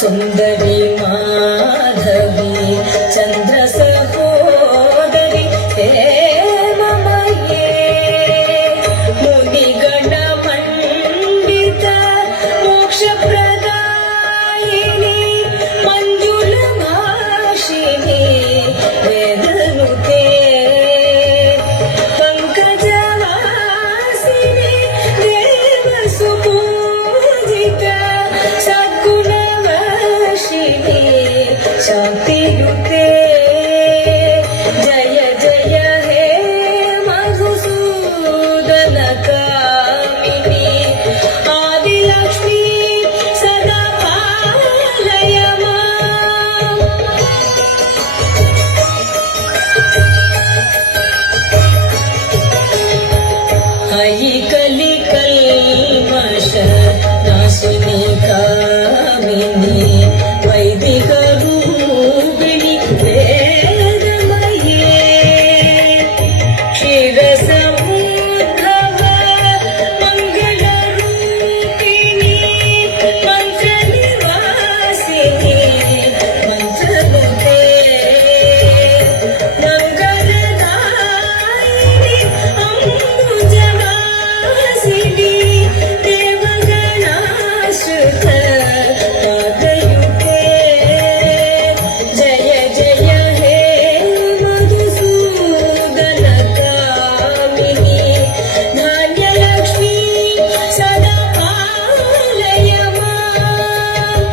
सुन्दरी माधवी चन्द्र सहोदरी हेममये मुनिगण मण्डित मोक्षप्रदायिनी मञ्जुल भाषिणी वेदनुते पंकजवासिनी देवसुपूजिता सद्गुणवर्षिणी शान्तियुते जय जय हे मधुसूदन कामिनी आदिलक्ष्मी सदा पालय माम् अयि कलिकल्मष नाशिनी कामिनी वैदिक रूपिणी वेदमये क्षीरसमुद्भव मङ्गलरूपिणी मन्त्रनिवासिनी मन्त्रमुते मङ्गलदायिनी अम्बुजवासिनी देवगणाश्रित पादयुते जय जय हे मधुसूदन कामिनी धान्यलक्ष्मी सदा पालय माम्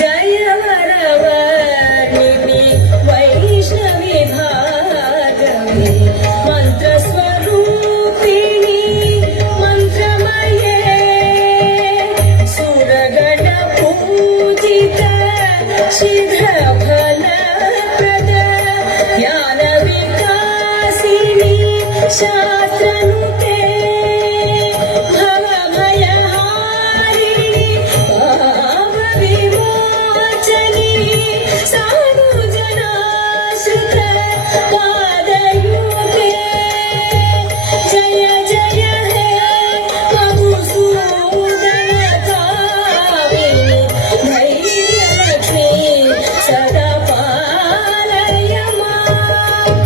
जय वरवर्णिनि वैष्णवी भागवि मन्त्रस्वरूपिणि मन्त्रमये सुरगणपूजित शीघ्रफलप्रद ज्ञानविकासिनि शास्त्रनुते भवभयहारिणि पापविमोचनि साधुजनाश्रित पादयुते जय जय हे मधुसूदन कामिनी धैर्यलक्ष्मी सदा पालय माम्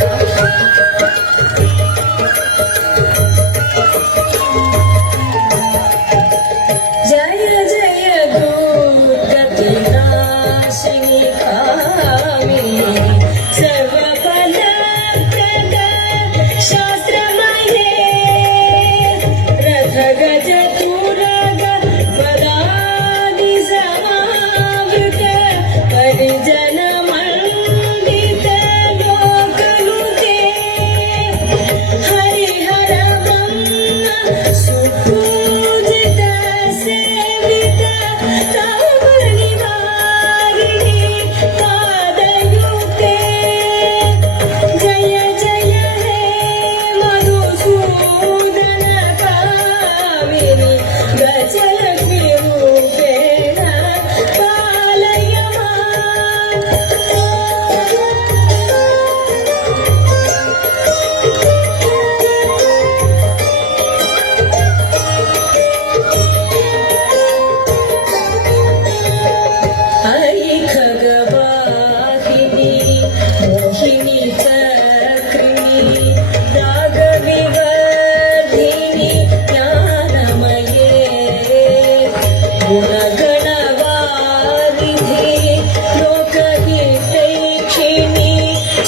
जय जय दुर्गतिनाशिनी कामिनी सर्वफलप्रद शास्त्रमये रथगज तुरग पदानि समावृत परिजन मण्डित लोकनुते हरिहर ब्रह्म सुपूजित सेवित ताप निवारिणि पादयुते जय जय हे मधुसूदन कामिनी गजलक्ष्मी रूपेण पालय माम् अयि खगवाहिनी मोहिनी चक्रिणी रागविवर्धिनी ज्ञानमये गुणगणवारिधि लोकहितैक्षिणी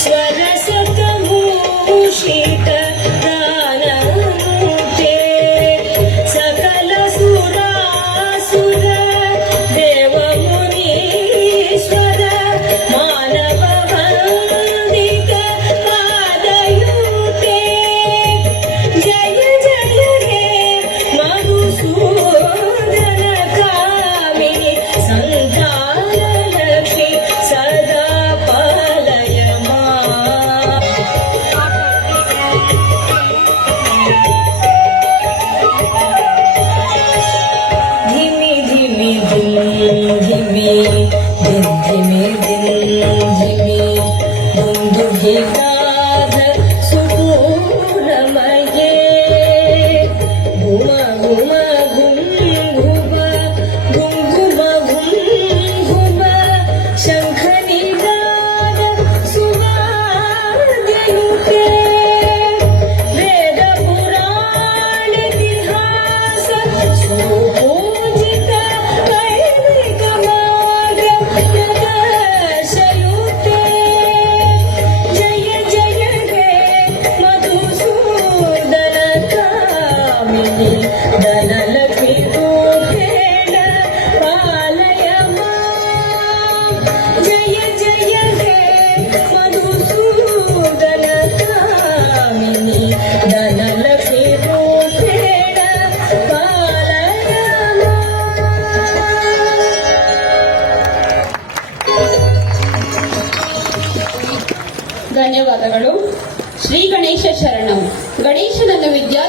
स्वरसतभूषित दानमुते सकल सुरासुर देवमुनीश्वर मानव वन्दित पादयुते जय जय हे मधुसूदन कामिनी सन्तानलक्ष्मी सदा पालय माम् ಕಾಮಿನಿ ಧನಲಕ್ಷ್ಮಿ ರೂಪೇಣ ಪಾಲಯ ಮಾಂ. ಜಯ ಜಯ ಹೇ ಮಧುಸೂದನ ಕಾಮಿನಿ ಧನಲಕ್ಷ್ಮಿ ರೂಪೇಣ ಪಾಲಯ ಧನ್ಯವಾದಗಳು. ಶ್ರೀ ಗಣೇಶ ಶರಣಂ. ಗಣೇಶನನ್ನು ವಿದ್ಯಾರ್ಥಿ